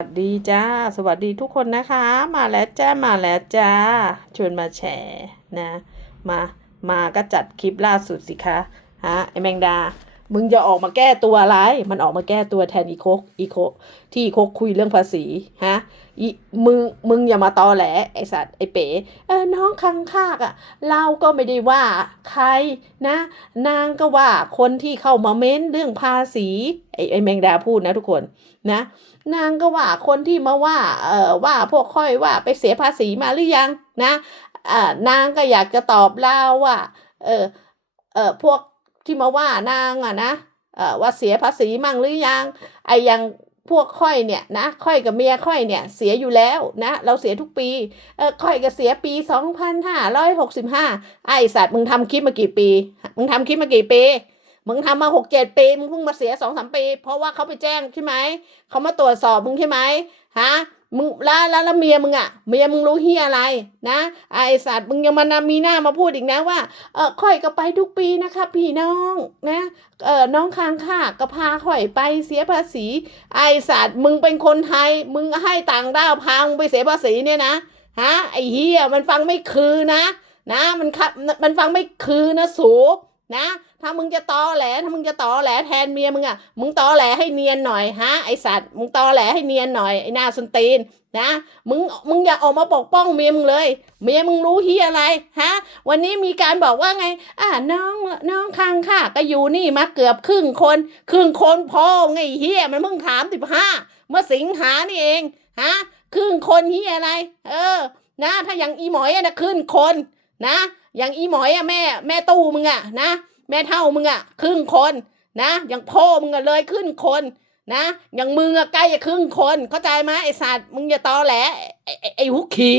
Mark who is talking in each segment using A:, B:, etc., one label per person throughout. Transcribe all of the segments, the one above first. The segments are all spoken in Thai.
A: สวัสดีจ้า สวัสดีทุกคนนะคะ มาแล้วจ้า มาแล้วจ้า ชวนมาแชร์นะ มา มาก็จัดคลิปล่าสุดสิคะ ฮะ ไอแมงดา มึงจะออกมาแก้ตัวอะไร มันออกมาแก้ตัวแทนอีโคกอีโคกที่อีโคกคุยเรื่องภาษีฮะอีมึงมึงอย่ามาตอแหลไอสัตว์ไอเป๋เออน้องคังคากอะ่ะ เราก็ไม่ได้ว่าใครนะ นางก็ว่าคนที่เข้ามาเม้นเรื่องภาษีไอไอแมงดาพูดนะทุกคนนะ นางก็ว่าคนที่มาว่าเออว่าพวกค่อยว่าไปเสียภาษีมาหรือยังนะอ่านางก็อยากจะตอบเราว่าเออเออพวก ที่มาว่านางอะนะเออว่าเสียภาษีมั่งหรือยังไอ้ยังพวกค่อยเนี่ยนะค่อยกับเมียค่อยเนี่ยเสียอยู่แล้วนะเราเสียทุกปีเออค่อยก็เสียปีสองพันห้าร้อยหกสิบห้าไอสัตว์มึงทำคลิปมากี่ปี มึงทำคลิปมากี่ปี มึงทำมาหกเจ็ดปี มึงเพิ่งมาเสียสองสามปี เพราะว่าเขาไปแจ้งใช่ไหม เขามาตรวจสอบมึงใช่ไหมฮะ มึงแล้วแล้วเมียมึงอะเมียมึงรู้เฮียอะไรนะไอสัตว์มึงยังมานามีหน้ามาพูดอีกนะว่าเออค่อยก็ไปทุกปีนะคะพี่น้องนะเออน้องค้างค่าก็พาข่อยไปเสียภาษี ไอสัตว์มึงเป็นคนไทย มึงให้ต่างด้าวพามึงไปเสียภาษีเนี่ยนะฮะไอเฮียมันฟังไม่คือนะ นะมันคับมันฟังไม่คือนะสู นะ ถ้ามึงจะตอแหล ถ้ามึงจะตอแหลแทนเมียมึงอะมึงตอแหลให้เนียนหน่อยฮะไอสัตว์ มึงตอแหลให้เนียนหน่อยไอหน้าสนตีนนะ มึง มึงอย่าออกมาปกป้องเมียมึงเลย เมียมึงรู้ที่อะไรฮะ วันนี้มีการบอกว่าไง อ่าน้อง น้องคางค่ะ ก็อยู่นี่มาเกือบครึ่งคน ครึ่งคนพอไงเฮียมันเพิ่งถามสิบห้าเมื่อสิงหานี่เองฮะ ครึ่งคนเฮียอะไร เออ นะ ถ้าอย่างอีหมอยนะครึ่งคนนะ อย่างอีหมอยอะแม่แม่ตู้มึงอะนะแม่เท่ามึงอะครึ่งคนนะ อย่างพ่อมึงอะเลยครึ่งคนนะ อย่างมึงอะใกล้จะครึ่งคนเข้าใจไหมไอสัตว์มึงอย่าตอแหลไอไอ้ไอหุกขี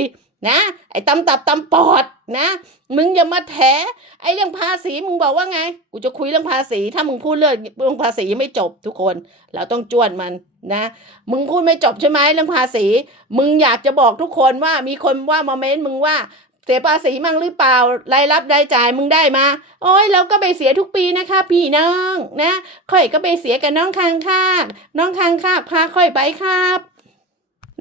A: นะ ไอตำตับตำปอดนะ มึงอย่ามาแถไอเรื่องภาษีมึงบอกว่าไงกูจะคุยเรื่องภาษี ถ้ามึงพูดเรื่องเรื่องภาษีไม่จบทุกคน เราต้องจวนมันนะ มึงพูดไม่จบใช่ไหมเรื่องภาษี มึงอยากจะบอกทุกคนว่ามีคนว่ามาเม้นมึงว่า สียภาษีมั่งหรือเปล่ารายรับรายจ่ายมึงได้มา โอ้ยเราก็ไปเสียทุกปีนะคะพี่น้องนะค่อยก็ไปเสียกับน้องคางคากน้องคางคากพาค่อยไปครับ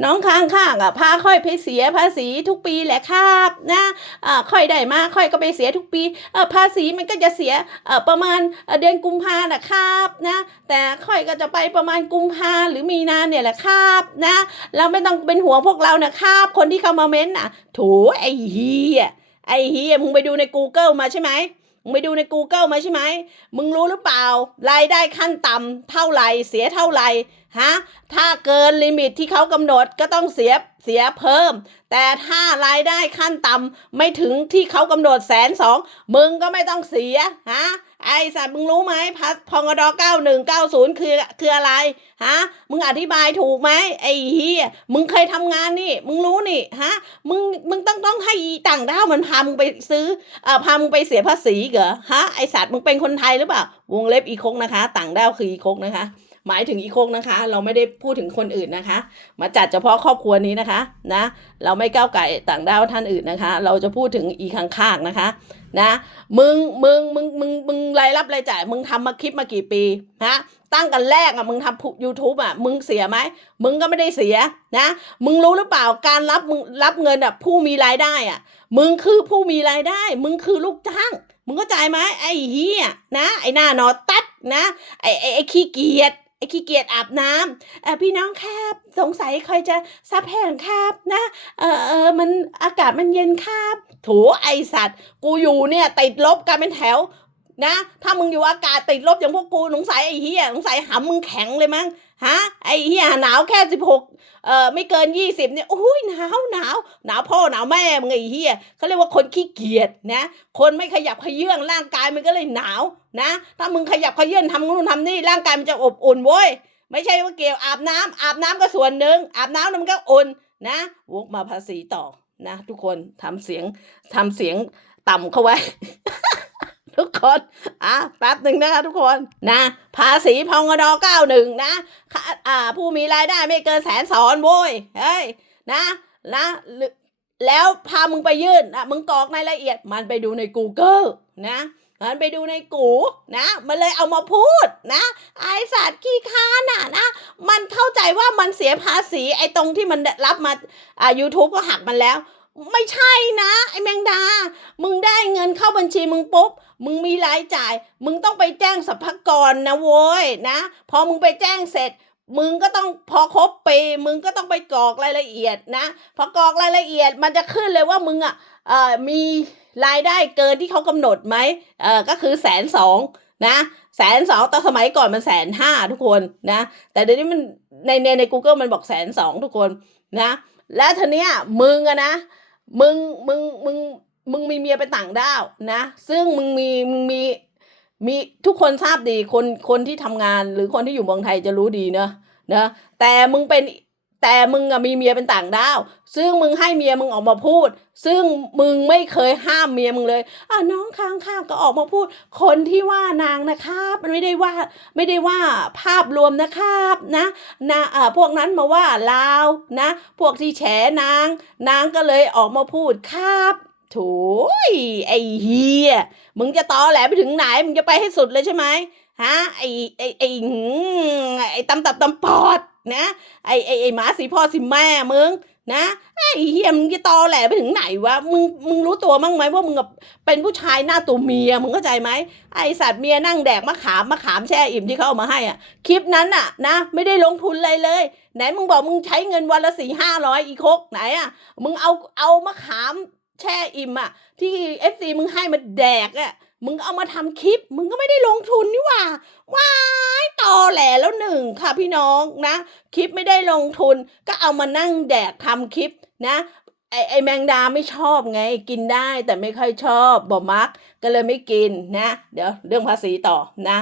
A: น้องคางคากอะพาค่อยไปเสียภาษีทุกปีแหละครับนะอ่าค่อยได้มาค่อยก็ไปเสียทุกปีเออภาษีมันก็จะเสียเออประมาณเดือนกุมภาน่ะครับนะ แต่ค่อยก็จะไปประมาณกุมภาหรือมีนาเนี่ยแหละครับนะเราไม่ต้องเป็นห่วงพวกเรานะครับ คนที่เข้ามาเม้นต์น่ะโถไอ้เฮียไอ้เฮียมึงไปดูใน Google มาใช่ไหมมึงไปดูใน Google มาใช่ไหม มึงรู้หรือเปล่ารายได้ขั้นต่ำเท่าไหร่เสียเท่าไหร่ ฮะถ้าเกินลิมิตที่เขากำหนดก็ต้องเสียเสียเพิ่ม แต่ถ้ารายได้ขั้นต่ำไม่ถึงที่เขากำหนดแสนสองมึงก็ไม่ต้องเสียฮะไอ้สัตว์มึงรู้ไหมพัสพงดเก้าหนึ่งเก้าศูนย์คือคืออะไรฮะมึงอธิบายถูกไหมไอ้เฮียมึงเคยทำงานนี่ มึงรู้นี่ฮะมึงมึงต้องต้องให้ต่างด้าวมันพามึงไปซื้อเอ่อพามึงไปเสียภาษีเหรอฮะไอสัตว์มึงเป็นคนไทยหรือเปล่าวงเล็บอีโคกนะคะ ต่างด้าวคืออีคกนะคะ หมายถึงอีโคกนะคะ เราไม่ได้พูดถึงคนอื่นนะคะ มาจัดเฉพาะครอบครัวนี้นะคะนะเราไม่ก้าวไก่ต่างด้าวท่านอื่นนะคะ เราจะพูดถึงอีข้างๆนะคะ นะมึงมึงมึงมึงมึงรายรับรายจ่ายมึงทำมาคลิปมากี่ปีฮะตั้งกันแรกอะมึงทำ YouTube อะมึงเสียไหมมึงก็ไม่ได้เสียนะ มึงรู้หรือเปล่าการรับมึงรับเงินอะผู้มีรายได้อะมึงคือผู้มีรายได้ มึงคือลูกจ้าง มึงเข้าใจไหมไอ้เฮียนะ ไอ้หน้านอตัดนะ ไอ้ไอ้ไอ้ขี้เกียจ ไอ้ขี้เกียจอาบน้ำเออพี่น้องครับสงสัยคอยจะซับแห้งครับนะเออเออมันอากาศมันเย็นครับโถไอสัตว์ กูอยู่เนี่ยติดลบกันเป็นแถวนะ ถ้ามึงอยู่อากาศติดลบอย่างพวกกูสงสัยไอ้เฮียสงสัยหำมึงแข็งเลยมั้ง ฮะไอ้เฮียหนาวแค่สิบหกเอ่อไม่เกินยี่สิบเนี่ยโอ้ยหนาวหนาวหนาวพ่อหนาวแม่มึงไอ้เฮียเขาเรียกว่าคนขี้เกียจนะ คนไม่ขยับขยื่นร่างกายมันก็เลยหนาวนะ ถ้ามึงขยับขยื่นทำนู่นทำนี่ร่างกายมันจะอบอุ่นเว้ยไม่ใช่ว่าเกี่ยวอาบน้ำอาบน้ำก็ส่วนหนึ่งอาบน้ำมันก็อุ่นนะวกมาภาษีต่อนะ ทุกคนทำเสียงทำเสียงต่ำเข้าไว้ ทุกคนอะแป๊บหนึ่งนะคะทุกคนนะ ภาษีพองดอเก้าหนึ่งนะค่าอ่าผู้มีรายได้ไม่เกินแสนสอนโว้ยเฮ้ยนะนะแล้วพามึงไปยื่นอะมึงกรอกในรายละเอียดมันไปดูใน Google นะมันไปดูในกูนะ มันเลยเอามาพูดนะไอสัตว์ขี้ค้าน่ะนะ มันเข้าใจว่ามันเสียภาษีไอ้ตรงที่มันรับมาอ่า YouTube ก็หักมันแล้ว ไม่ใช่นะไอ้แมงดา มึงได้เงินเข้าบัญชีมึงปุ๊บ มึงมีรายจ่าย มึงต้องไปแจ้งสรรพากรนะโว้ยนะ พอมึงไปแจ้งเสร็จ มึงก็ต้องพอครบปี มึงก็ต้องไปกรอกรายละเอียดนะ พอกรอกรายละเอียดมันจะขึ้นเลยว่ามึงอะมีรายได้เกินที่เขากำหนดไหมเออก็คือแสนสองนะแสนสองตอนสมัยก่อนมันแสนห้าทุกคนนะ แต่เดี๋ยวนี้มันในในใน Google มันบอกแสนสองทุกคนนะ แล้วทีเนี้ยมึงอะนะ มึงมึงมึงมึงมีเมียเป็นต่างด้าวนะ ซึ่งมึงมีมึงมีมีทุกคนทราบดีคนคนที่ทำงานหรือคนที่อยู่เมืองไทยจะรู้ดีเนอะนะแต่มึงเป็น แต่มึงอะมีเมียเป็นต่างด้าว ซึ่งมึงให้เมียมึงออกมาพูด ซึ่งมึงไม่เคยห้ามเมียมึงเลยอะน้องข้างๆก็ออกมาพูด คนที่ว่านางนะครับมันไม่ได้ว่าไม่ได้ว่าภาพรวมนะครับนะนะอ่าพวกนั้นมาว่าลาวนะ พวกที่แฉนาง นางก็เลยออกมาพูดครับโถยไอเฮียมึงจะตอแหลไปถึงไหนมึงจะไปให้สุดเลยใช่ไหม ฮะไอ้ไอ้ไอ้ไอ้ตำตับตำปอดนะไอ้ไอ้ไอ้หมาสีพ่อสีแม่มึงนะไอ้เฮียมึงจะตอแหลไปถึงไหนวะมึงมึงรู้ตัวมั้งไหมว่ามึงเป็นผู้ชายหน้าตัวเมียมึงเข้าใจไหมไอ้สัตว์เมียนั่งแดกมะขามมะขามแช่อิ่มที่เขาเอามาให้อะคลิปนั้นอะนะไม่ได้ลงทุนเลยเลย ไหนมึงบอกมึงใช้เงินวันละสี่ห้าร้อยอีกคกไหนอะมึงเอาเอามะขามแช่อิ่มอะที่เอฟซีมึงให้มาแดกอะ มึงเอามาทำคลิป มึงก็ไม่ได้ลงทุนนี่ว่าว้ายตอแหลแล้วหนึ่งค่ะพี่น้องนะ คลิปไม่ได้ลงทุน ก็เอามานั่งแดกทำคลิปนะไอไอแมงดาไม่ชอบไงกินได้แต่ไม่ค่อยชอบบอกมักก็เลยไม่กินนะ เดี๋ยวเรื่องภาษีต่อนะ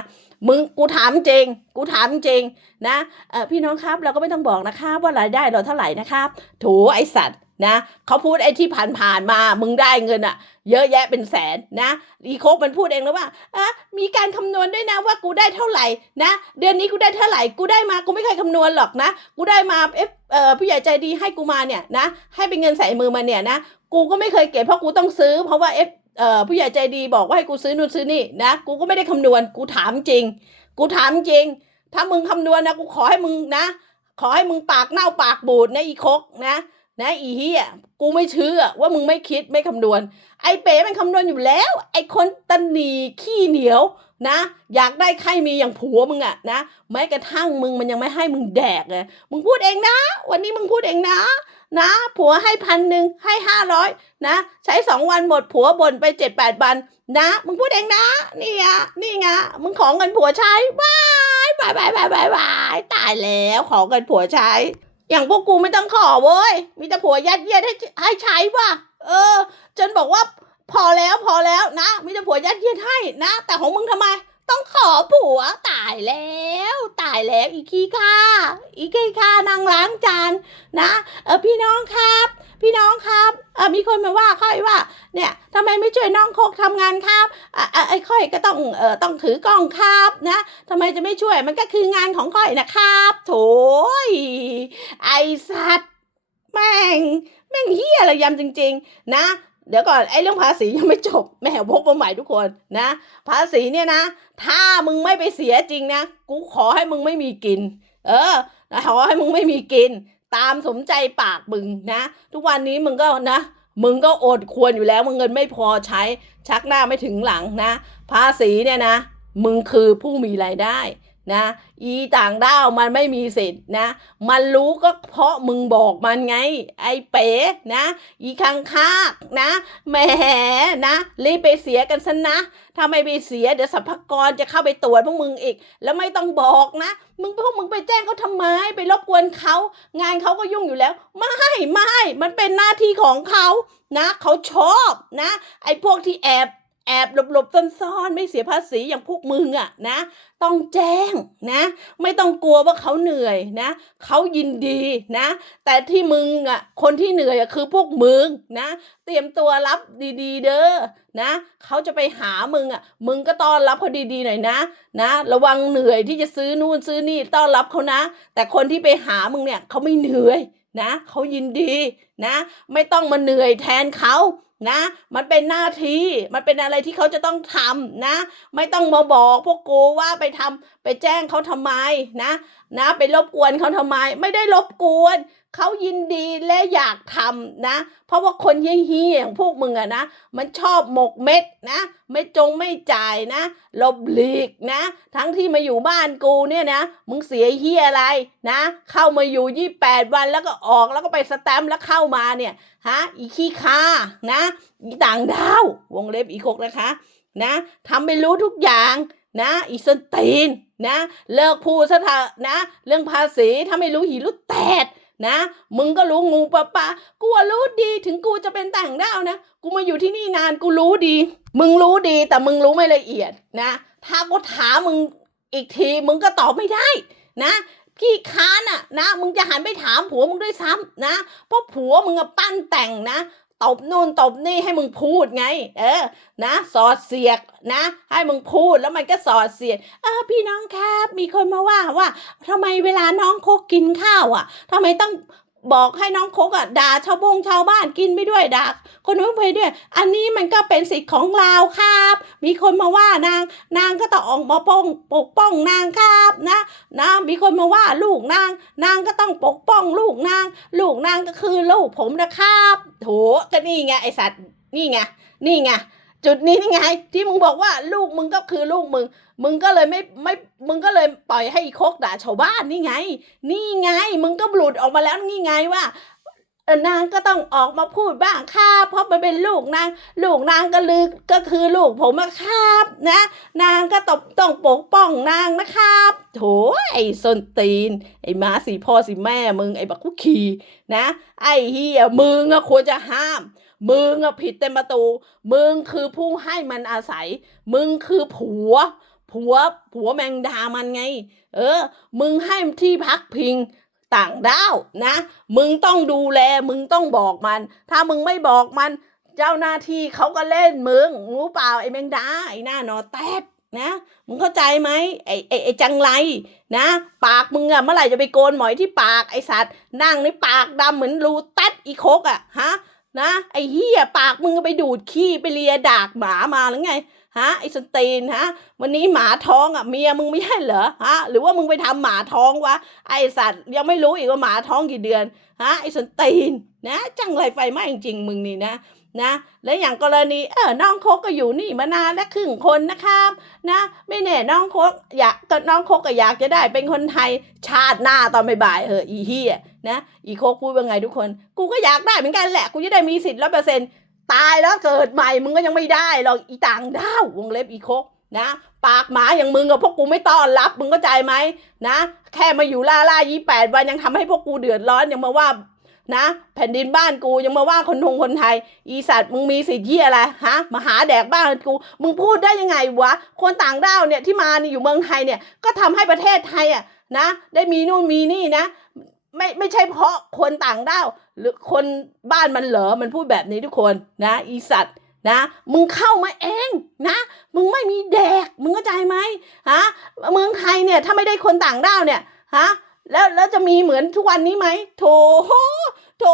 A: มึงกูถามจริง กูถามจริงนะเออพี่น้องครับเราก็ไม่ต้องบอกนะครับว่ารายได้เราเท่าไหร่นะครับถูไอสัตว์ นะเขาพูดไอ้ที่ผ่านๆมา มึงได้เงินอะเยอะแยะเป็นแสนนะอีโคกมันพูดเองแล้วว่าอะมีการคำนวณด้วยนะว่ากูได้เท่าไหร่นะเดือนนี้กูได้เท่าไหร่กูได้มากูไม่เคยคำนวณหรอกนะกูได้มาเอฟเอ่อผู้ใหญ่ใจดีให้กูมาเนี่ยนะให้เป็นเงินใส่มือมาเนี่ยนะกูก็ไม่เคยเก็บเพราะกูต้องซื้อ เพราะว่าเอฟเอ่อผู้ใหญ่ใจดีบอกว่าให้กูซื้อนู่นซื้อนี่นะกูก็ไม่ได้คำนวณกูถามจริง กูถามจริง ถ้ามึงคำนวณนะกูขอให้มึงนะ ขอให้มึงปากเน่าปากบูดนะอีคกนะ นะอีเฮียกูไม่เชื่อว่ามึงไม่คิดไม่คำนวณ ไอ้เป๋มันคำนวณอยู่แล้ว ไอ้คนตันหนีขี้เหนียวนะ อยากได้ใครมีอย่างผัวมึงอะนะแม้กระทั่งมึงมันยังไม่ให้มึงแดกเลยมึงพูดเองนะ วันนี้มึงพูดเองนะ นะ ผัวให้พันหนึ่งให้ห้าร้อยนะ ใช้สองวันหมดผัวบ่นไปเจ็ดแปดวันนะ มึงพูดเองนะนี่ไงนี่ไงมึงของเงินผัวใช้ว้ายบายบายบายบายบายตายแล้วของเงินผัวใช้ อย่างพวกกูไม่ต้องขอเว้ย มีแต่ผัวยัดเยียดให้ให้ใช้ว่ะ เออ จนบอกว่าพอแล้วพอแล้วนะ มีแต่ผัวยัดเยียดให้นะ แต่ของมึงทำไม ต้องขอผัวตายแล้ว ตายแล้วอีขี้ข่าอีขี้ข่านางล้างจานนะ เออพี่น้องครับ พี่น้องครับมีคนมาว่าค่อยว่าเนี่ยทำไมไม่ช่วยน้องโคกทำงานครับอะอะไอ้ค่อยก็ต้องเออต้องถือกล้องครับนะทำไมจะไม่ช่วยมันก็คืองานของค่อยนะครับโถยไอสัตว์แม่งแม่งเฮียอะไรยำจริง ๆ นะเดี๋ยวก่อนไอ้เรื่องภาษียังไม่จบแม่พกมาใหม่ทุกคนนะ ภาษีเนี่ยนะ ถ้ามึงไม่ไปเสียจริงนะ กูขอให้มึงไม่มีกิน เออขอให้มึงไม่มีกิน ตามสมใจปากมึงนะ ทุกวันนี้มึงก็นะ มึงก็อดควรอยู่แล้วมึงเงินไม่พอใช้ ชักหน้าไม่ถึงหลังนะ ภาษีเนี่ยนะ มึงคือผู้มีรายได้ นะอีต่างด้าวมันไม่มีสิทธิ์นะ มันรู้ก็เพราะมึงบอกมันไง ไอ้เป๋นะ อีคังคากนะแหมนะรีบไปเสียกันซะนะถ้าไม่ไปเสียเดี๋ยวสรรพากรจะเข้าไปตรวจพวกมึงอีก แล้วไม่ต้องบอกนะ มึงพวกมึงไปแจ้งเขาทำไมไปรบกวนเขางานเขาก็ยุ่งอยู่แล้ว ไม่ไม่มันเป็นหน้าที่ของเขานะ เขาชอบนะ ไอ้พวกที่แอบ แอบหลบๆซ่อนๆไม่เสียภาษีอย่างพวกมึงอะนะ ต้องแจ้งนะ ไม่ต้องกลัวว่าเขาเหนื่อยนะเขายินดีนะ แต่ที่มึงอะคนที่เหนื่อยอะคือพวกมึงนะ เตรียมตัวรับดีๆ เด้อนะเขาจะไปหามึงอะ มึงก็ต้อนรับเขาดีๆหน่อยนะ นะ ระวังเหนื่อยที่จะซื้อนู่นซื้อนี่ต้อนรับเขานะ แต่คนที่ไปหามึงเนี่ยเขาไม่เหนื่อยนะเขายินดีนะ ไม่ต้องมาเหนื่อยแทนเขา นะ มันเป็นหน้าที่ มันเป็นอะไรที่เขาจะต้องทำนะ ไม่ต้องมาบอกพวกกูว่าไปทำไปแจ้งเขาทำไมนะนะไปรบกวนเขาทำไม ไม่ได้รบกวนเขายินดีและอยากทำนะ เพราะว่าคนเฮี้ยอย่างพวกมึงอะนะ มันชอบหมกเม็ดนะ ไม่จงไม่จ่ายนะหลบหลีกนะ ทั้งที่มาอยู่บ้านกูเนี่ยนะ มึงเสียเฮียอะไรนะ เข้ามาอยู่ยี่แปดวันแล้วก็ออกแล้วก็ไปสแตมป์แล้วเข้ามาเนี่ยฮะอีขี้คานะ อีต่างดาว วงเล็บอีกกนะคะนะทำไปรู้ทุกอย่าง นะอีสนตีนนะ เลิกพูดซะเถอะนะ เรื่องภาษีถ้าไม่รู้หีรู้แตดนะ มึงก็รู้งูปะปะกูรู้ดีถึงกูจะเป็นต่างดาวนะ กูมาอยู่ที่นี่นานกูรู้ดี มึงรู้ดีแต่มึงรู้ไม่ละเอียดนะ ถ้ากูถามมึงอีกทีมึงก็ตอบไม่ได้นะพี่ค้านอะนะ มึงจะหันไปถามผัวมึงด้วยซ้ำนะ เพราะผัวมึงอะปั้นแต่งนะ ตบนู่นตบนี่ให้มึงพูดไง เออ นะ สอดเสียกนะ ให้มึงพูดแล้วมันก็สอดเสียกเออพี่น้องครับ มีคนมาว่าว่าทำไมเวลาน้องโคกกินข้าวอะทำไมต้อง บอกให้น้องโคกอะด่าชาวบงชาวบ้านกินไปด้วยด่าคนนู้นไปด้วย อันนี้มันก็เป็นสิทธิ์ของเราครับ มีคนมาว่านางนางก็ต้องออกมาป้องปกป้องนางครับนะนะมีคนมาว่าลูกนาง นางก็ต้องปกป้องลูกนาง ลูกนางก็คือลูกผมนะครับโถก็นี่ไงไอสัตว์นี่ไงนี่ไงจุดนี้นี่ไงที่มึงบอกว่าลูกมึงก็คือลูกมึง มึงก็เลยไม่ไม่มึงก็เลยปล่อยให้โคกด่าชาวบ้านนี่ไง นี่ไง มึงก็หลุดออกมาแล้วนี่ไงว่านางก็ต้องออกมาพูดบ้างค่ะเพราะมันเป็นลูกนาง ลูกนางก็ลือก็คือลูกผมอะครับนะ นางก็ต้องต้องปกป้องนางนะครับโถไอ้ส้นตีน ไอ้มาสีพ่อสีแม่มึงไอ้บักคุคีนะ ไอ้เฮียมึงอะควรจะห้าม มึงอะผิดเต็มประตู มึงคือผู้ให้มันอาศัย มึงคือผัว ผัวผัวแมงดามันไง เออ มึงให้ที่พักพิงต่างด้าวนะ มึงต้องดูแล มึงต้องบอกมัน ถ้ามึงไม่บอกมัน เจ้าหน้าที่เขาก็เล่นมึงรู้เปล่าไอ้แมงดาไอ้หน้าหนอแตดนะมึงเข้าใจไหมไอ้ไอ้ไอ้จังไรนะ ปากมึงอะเมื่อไหร่จะไปโกนหมอยที่ปากไอ้สัตว์ นั่งในปากดำเหมือนรูแตดอีโคกอะฮะนะไอ้เหี้ยปากมึงก็ไปดูดขี้ไปเลียดากหมามาหรือไง ฮะไอ้สตีนฮะวันนี้หมาท้องอะเมียมึงไม่ใช่เหรอฮะหรือว่ามึงไปทำหมาท้องวะไอสัตว์ยังไม่รู้อีกว่าหมาท้องกี่เดือนฮะไอ้สตีนนะจังไรไฟไหม้จริงมึงนี่นะนะและอย่างกรณีเออน้องโคกก็อยู่นี่มานานและครึ่งคนนะครับนะไม่แน่น้องโคกอยากก็น้องโคกก็อยากจะได้เป็นคนไทยชาติหน้าตอนบ่ายๆเอออีเฮียนะอีโคกพูดว่าไงทุกคน กูก็อยากได้เหมือนกันแหละกูจะได้มีสิทธิ์ร้อยเปอร์เซ็นต์ ตายแล้วเกิดใหม่มึงก็ยังไม่ได้หรอกอีต่างด้าววงเล็บอีโคกนะปากหมาอย่างมึงกับพวกกูไม่ต้อนรับ มึงเข้าใจไหมนะ แค่มาอยู่ล่าล่ายี่แปดวันยังทำให้พวกกูเดือดร้อนยังมาว่านะ แผ่นดินบ้านกูยังมาว่าคนทงคนไทย อีสัตว์มึงมีสิทธิ์เยี่ยอะไรฮะมาหาแดกบ้านกู มึงพูดได้ยังไงวะ คนต่างด้าวเนี่ยที่มาอยู่เมืองไทยเนี่ยก็ทำให้ประเทศไทยอะนะ ได้มีนู่นมีนี่นะ ไม่ไม่ใช่เพราะคนต่างด้าวหรือคนบ้านมันเหรอมันพูดแบบนี้ทุกคนนะ อีสัตว์นะมึงเข้ามาเองนะ มึงไม่มีแดก มึงเข้าใจไหมฮะเมืองไทยเนี่ยถ้าไม่ได้คนต่างด้าวเนี่ยฮะแล้วแล้วจะมีเหมือนทุกวันนี้ไหมโถโถ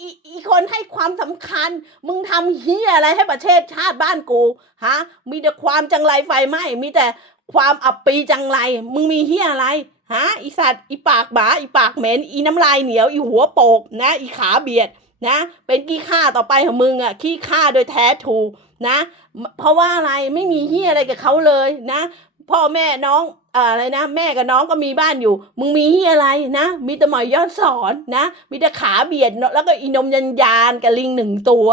A: อีอีคนให้ความสำคัญ มึงทำเฮียอะไรให้ประเทศชาติบ้านกูฮะมีแต่ความจังไรไฟไหม้มีแต่ ความอับปีจังไร มึงมีเฮียอะไรฮะอีสัตว์อีปากหมาอีปากเหม็นอีน้ำลายเหนียวอีหัวโปกนะ อีขาเบียดนะ เป็นขี้ข้าต่อไปของมึงอะขี้ข้าโดยแท้ถูกนะ เพราะว่าอะไรไม่มีเฮียอะไรกับเขาเลยนะ พ่อแม่น้องอะไรนะ แม่กับน้องก็มีบ้านอยู่ มึงมีเฮียอะไรนะ มีแต่หมอยย้อนสอนนะ มีแต่ขาเบียดแล้วก็อีนมยันยานกับลิงหนึ่งตัว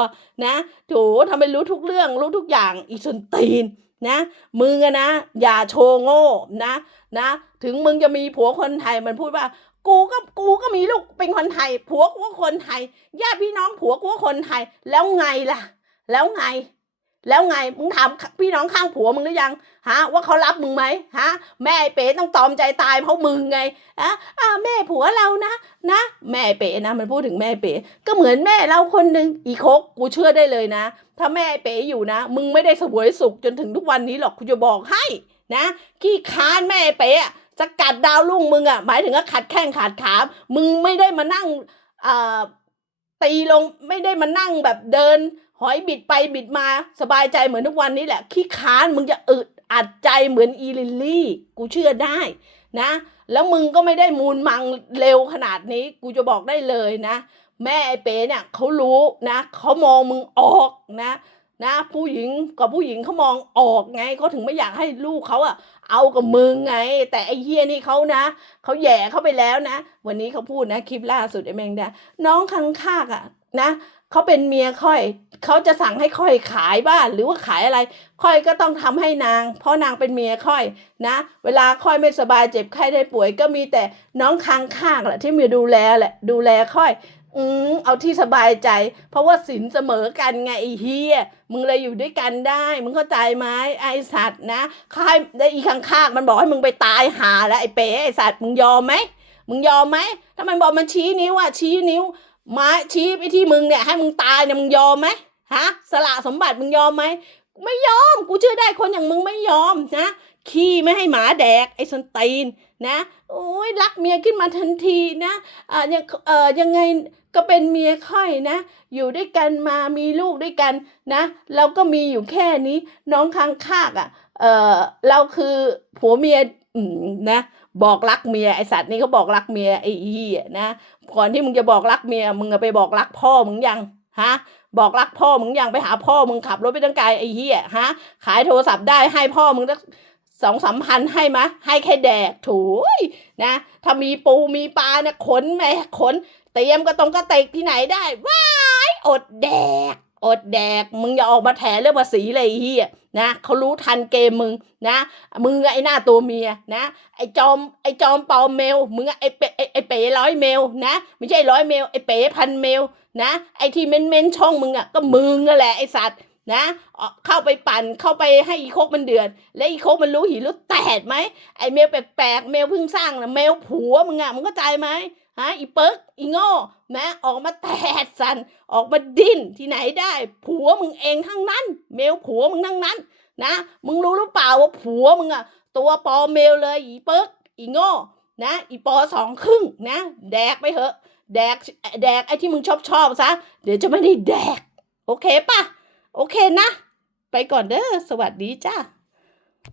A: นะโถทำไมรู้ทุกเรื่องรู้ทุกอย่างอีสนตีน นะมึงอะนะ อย่าโชว์โง่นะนะ ถึงมึงจะมีผัวคนไทยมันพูดว่า กูก็กูก็มีลูกเป็นคนไทย ผัวกูก็คนไทยญาติพี่น้องผัวกูก็คนไทย แล้วไงล่ะ แล้วไง แล้วไงมึงถามพี่น้องข้างผัวมึงหรือยังฮะว่าเขารับมึงไหมฮะแม่ไอเป๋ต้องตอมใจตายเพราะมึงไงอะอ่าแม่ผัวเรานะนะแม่เป๋นะมันพูดถึงแม่เป๋ก็เหมือนแม่เราคนหนึ่งอีโคกกูเชื่อได้เลยนะ ถ้าแม่เป๋อยู่นะ มึงไม่ได้สวยสุขจนถึงทุกวันนี้หรอกกูจะบอกให้นะขี้ค้านแม่เป๋อะสกัดดาวรุ่งมึงอะหมายถึงว่าขัดแข้งขาดขา มึงไม่ได้มานั่งอ่าตีลงไม่ได้มานั่งแบบเดิน หอยบิดไปบิดมาสบายใจเหมือนทุกวันนี้แหละ ขี้ค้านมึงจะอึดอัดใจเหมือนอีลิลลี่ กูเชื่อได้นะ แล้วมึงก็ไม่ได้มูลมังเร็วขนาดนี้ กูจะบอกได้เลยนะ แม่ไอเป๋เนี่ยเขารู้นะเขามองมึงออกนะนะผู้หญิงกับผู้หญิงเขามองออกไงเขาถึงไม่อยากให้ลูกเขาอะเอากับมึงไง แต่ไอ้เฮียนี่เขานะเขาแย่เข้าไปแล้วนะ วันนี้เขาพูดนะคลิปล่าสุดไอ้แมงดาน้องคังคากอะนะ เขาเป็นเมียค่อย เขาจะสั่งให้ค่อยขายบ้านหรือว่าขายอะไร ค่อยก็ต้องทำให้นาง เพราะนางเป็นเมียค่อยนะ เวลาค่อยไม่สบายเจ็บไข้ได้ป่วย ก็มีแต่น้องคังคากแหละที่มีดูแลแหละดูแลค่อยอืมเอาที่สบายใจ เพราะว่าสินเสมอกันไงไอ้เฮียมึงเลยอยู่ด้วยกันได้ มึงเข้าใจไหมไอสัตว์นะค่ายได้อีข้างคากมันบอกให้มึงไปตายหาแล้วไอ้เป๋ไอสัตว์มึงยอมไหมมึงยอมไหมถ้ามันบอกมันชี้นิ้วอะชี้นิ้ว ไม้ชี้ไปที่มึงเนี่ยให้มึงตายเนี่ยมึงยอมไหมฮะสละสมบัติมึงยอมไหมไม่ยอมกูเชื่อได้คนอย่างมึงไม่ยอมนะขี้ไม่ให้หมาแดกไอ้สนตีนนะโอ้ยรักเมียขึ้นมาทันทีนะอ่ายังเอ่อยังไงก็เป็นเมียค่อยนะ อยู่ด้วยกันมามีลูกด้วยกันนะเราก็มีอยู่แค่นี้น้องค้างคากอะ่ะเออเราคือผัวเมียอืมนะ บอกรักเมียไอสัตว์นี่เขาบอกรักเมียไอ้เหี้ยนะก่อนที่มึงจะบอกรักเมียมึงไปบอกรักพ่อมึงยังฮะบอกรักพ่อมึงยังไปหาพ่อมึงขับรถไปตั้งไกลไอ้เหี้ยฮะขายโทรศัพท์ได้ให้พ่อมึงสักสองสามพันให้มะให้แค่แดกถูยนะถ้ามีปูมีปลาเนี่ยขนแม่ขน เตรียมกระตรงกระเตกที่ไหนได้ว้ายอดแดก อดแดก มึงอย่าออกมาแถเรื่องภาษีเลยไอ้เฮียนะเขารู้ทันเกมมึงนะ มึงไอ้หน้าตัวเมียนะ ไอ้จอมไอ้จอมปอมเมล มึงอไอ้เปไอ้ไอ้เป๋ร้อยเมลนะ ไม่ใช่ร้อยเมลไอ้เป๋พันเมลนะ ไอ้ที่เม้นเม้นๆช่องมึงอะก็มึงนั่นแหละไอ้สัตว์นะเข้าไปปั่นเข้าไปให้อีโคกมันเดือด และอีโคกมันรู้หิรู้แตดไหมไอ้เมลแปลกๆเมลเพิ่งสร้างนะเมลผัวมึงอะมึงเข้าใจไหม ฮะอีเปิกอีโง่นะออกมาแตดสันออกมาดิ้นที่ไหนได้ ผัวมึงเองทั้งนั้น เมลผัวมึงทั้งนั้น นะ มึงรู้หรือเปล่าว่าผัวมึงอะตัวปอเมลเลยอีเปิกอีโง่นะอีปอสองครึ่งนะ แดกไปเถอะ แดกแดกไอ้ที่มึงชอบชอบซะ เดี๋ยวจะไม่ได้แดก โอเคปะโอเคนะ ไปก่อนเด้อสวัสดีจ้า